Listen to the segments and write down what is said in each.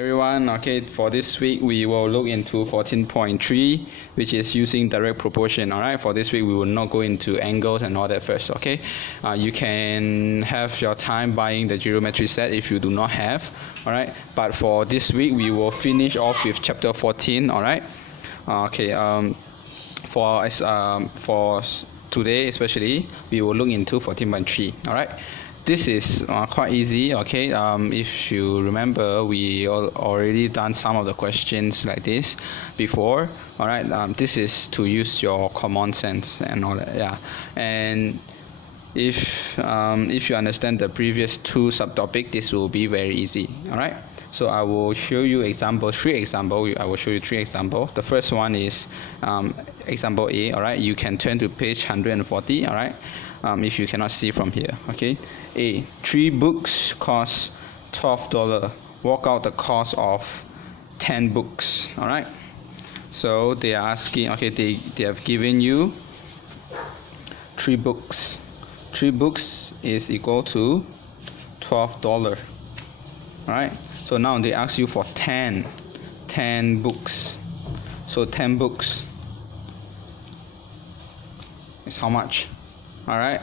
everyone. Okay, for this week we will look into 14.3, which is using direct proportion. All right, for this week we will not go into angles and all that first. Okay, you can have your time buying the geometry set if you do not have. All right, but for this week we will finish off with chapter 14. All right, okay. For today especially, we will look into 14.3. All right. This is quite easy. Okay, if you remember, we already done some of the questions like this before. All right, this is to use your common sense and all that. Yeah, and if you understand the previous two subtopic, this will be very easy. All right, so I will show you three examples. I will show you three examples. The first one is example A. All right, you can turn to page 140. All right. If you cannot see from here. Okay, A, 3 books cost $12. Work out the cost of 10 books. All right, so they are asking, okay, they have given you 3 books. 3 books is equal to $12. All right, so now they ask you for 10 books. So 10 books is how much? All right,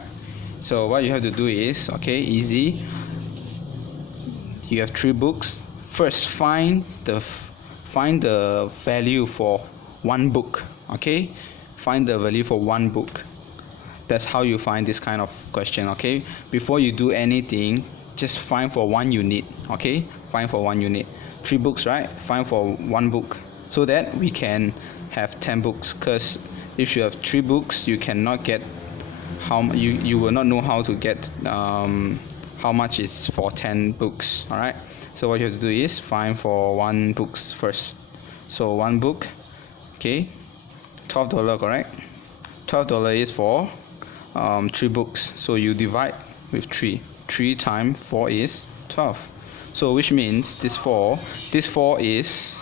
so what you have to do is, okay, easy. You have 3 books. First, find the value for 1 book. Okay, find the value for 1 book. That's how you find this kind of question. Okay, before you do anything, just find for 1 unit. Okay, find for 1 unit. 3 books, right? Find for 1 book, so that we can have 10 books. Because if you have 3 books, you cannot get you will not know how to get how much is for 10 books. All right, so what you have to do is find for 1 books first. So 1 book, okay, $12, correct? $12 is for 3 books, so you divide with 3 times 4 is 12. So which means this 4 is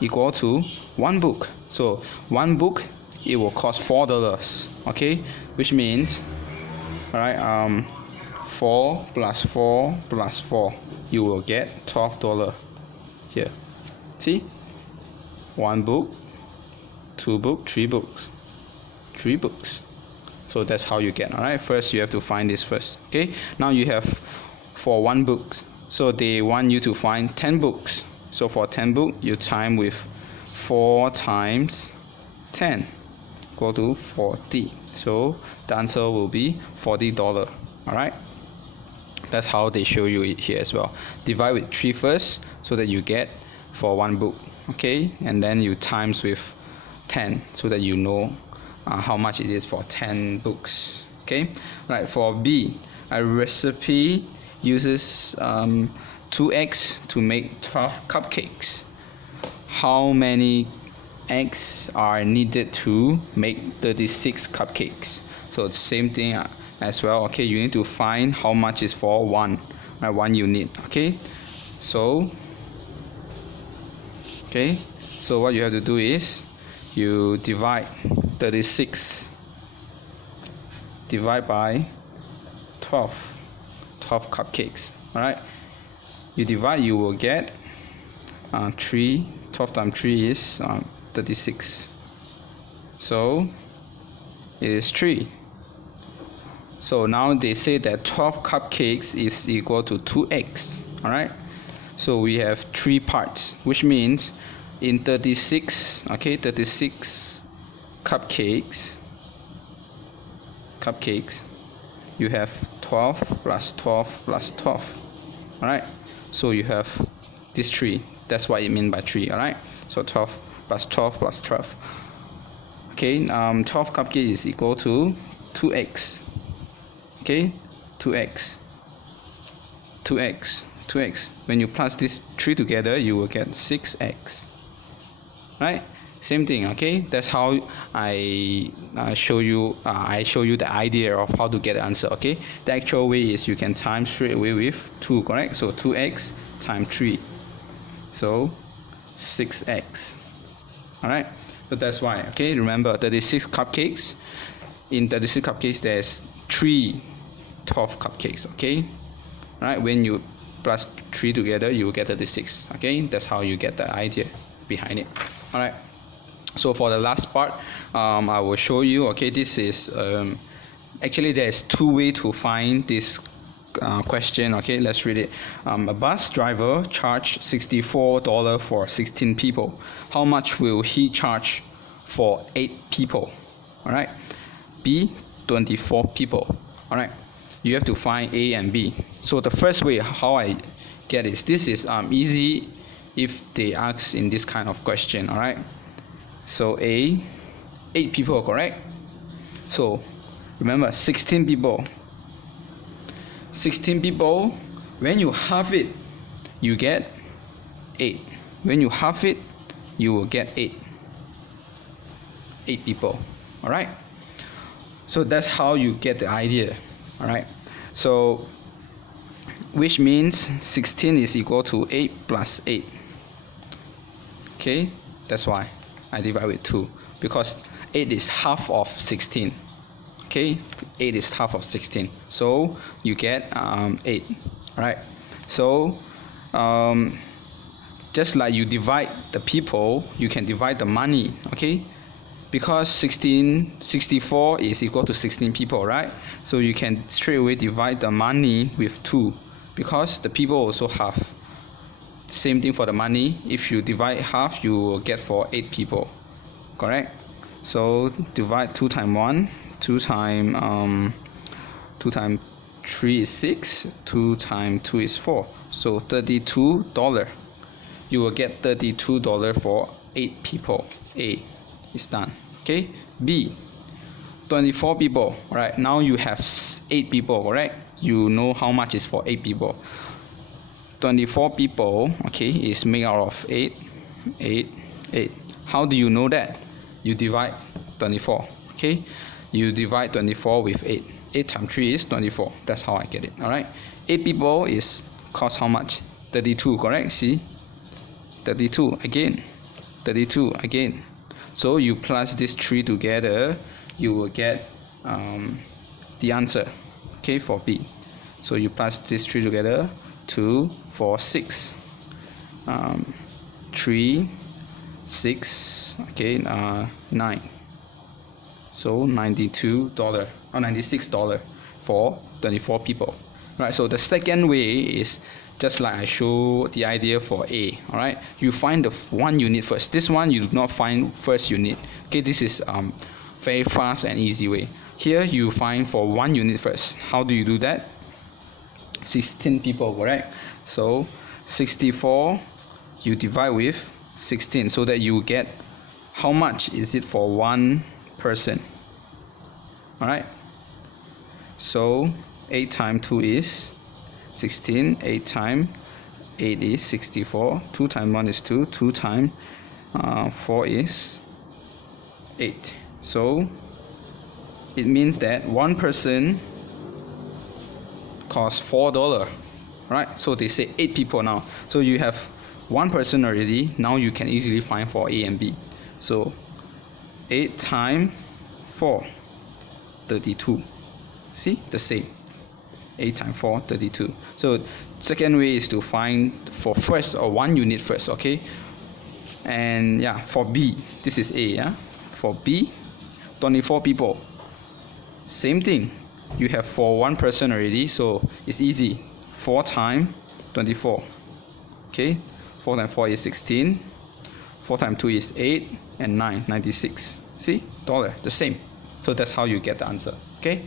equal to 1 book. So 1 book, it will cost $4. Okay, which means, all right, 4 plus 4 plus 4, you will get $12 here. See, 1 book, 2 book, 3 books, 3 books. So that's how you get. All right, first you have to find this first. Okay, now you have for 1 book, so they want you to find 10 books. So for 10 book, you time with 4 times 10 equal to 40. So the answer will be $40. All right, that's how they show you it here as well. Divide with 3 first, so that you get for 1 book. Okay, and then you times with 10, so that you know how much it is for 10 books. Okay, right. For B, a recipe uses 2 eggs to make 12 cupcakes. How many eggs are needed to make 36 cupcakes? So the same thing as well. Okay, you need to find how much is for 1 unit. Okay, so what you have to do is you divide 36 divide by 12 cupcakes. All right, you divide, you will get 3. 12 times 3 is 36. So it is 3. So now they say that 12 cupcakes is equal to 2 eggs. All right, so we have 3 parts, which means in 36, okay, 36 cupcakes, you have 12 plus 12 plus 12. All right, so you have this 3. That's what it means by 3. All right, so 12 plus 12 plus 12. Okay, 12 cupcakes is equal to 2 eggs. Okay, 2 eggs. When you plus these 3 together, you will get 6 eggs. Right, same thing. Okay, that's how I show you the idea of how to get the answer. Okay, the actual way is you can time straight away with 2, correct? So 2 eggs times 3, so 6 eggs. All right, so that's why. Okay, remember 36 cupcakes. In 36 cupcakes, there's 3 12 cupcakes. Okay, all right, when you plus 3 together, you will get 36. Okay, that's how you get the idea behind it. All right. So for the last part, I will show you. Okay, this is actually there's two ways to find this question. Okay, let's read it. A bus driver charged $64 for 16 people. How much will he charge for 8 people? All right. B, 24 people. All right. You have to find A and B. So the first way how I get is, this is easy if they ask in this kind of question. All right. So A, 8 people, correct? So remember, 16 people. 16 people, when you halve it, you get 8. When you halve it, you will get 8. 8 people. All right. So that's how you get the idea. All right. So which means 16 is equal to 8 plus 8. Okay. That's why I divide with 2, because 8 is half of 16. Okay, 8 is half of 16, so you get 8. All right. So just like you divide the people, you can divide the money. Okay, because 64 is equal to 16 people, right? So you can straight away divide the money with 2, because the people also have. Same thing for the money. If you divide half, you will get for 8 people, correct? So divide 2 times 1, 2 times 3 is 6, 2 times 2 is 4, so $32. You will get $32 for 8 people. A is done. Okay. B, 24 people. Right, now you have 8 people, correct? You know how much is for 8 people. 24 people, okay, is made out of 8, 8, 8. How do you know that? You divide 24. Okay, you divide 24 with 8. 8 times 3 is 24. That's how I get it. All right. 8 people is cost how much? 32, correct? See, 32 again, 32 again. So you plus these 3 together, you will get the answer. Okay, for B. So you plus these 3 together, 2, 4, 6, 3, 6, okay, 9. So $92 or $96 for 24 people. Right. So the second way is just like I show the idea for A. All right. You find the 1 unit first. This one you do not find first unit. Okay. This is very fast and easy way. Here you find for 1 unit first. How do you do that? 16 people, correct? So 64 you divide with 16, so that you get how much is it for 1 person. All right. So 8 times 2 is 16. 8 times 8 is 64. 2 times 1 is 2. 2 times 4 is 8. So it means that 1 person costs $4. Right? So they say 8 people now. So you have 1 person already. Now you can easily find for A and B. So 8 times 4, 32. See, the same. 8 times 4, 32. So second way is to find for first or 1 unit first. Okay. And yeah, for B, this is A. Yeah. For B, 24 people. Same thing. You have for 1 person already, so it's easy. 4 times 24. Okay. 4 times 4 is 16. 4 times 2 is 8, and 9, 96. See, dollar, the same. So that's how you get the answer. Okay.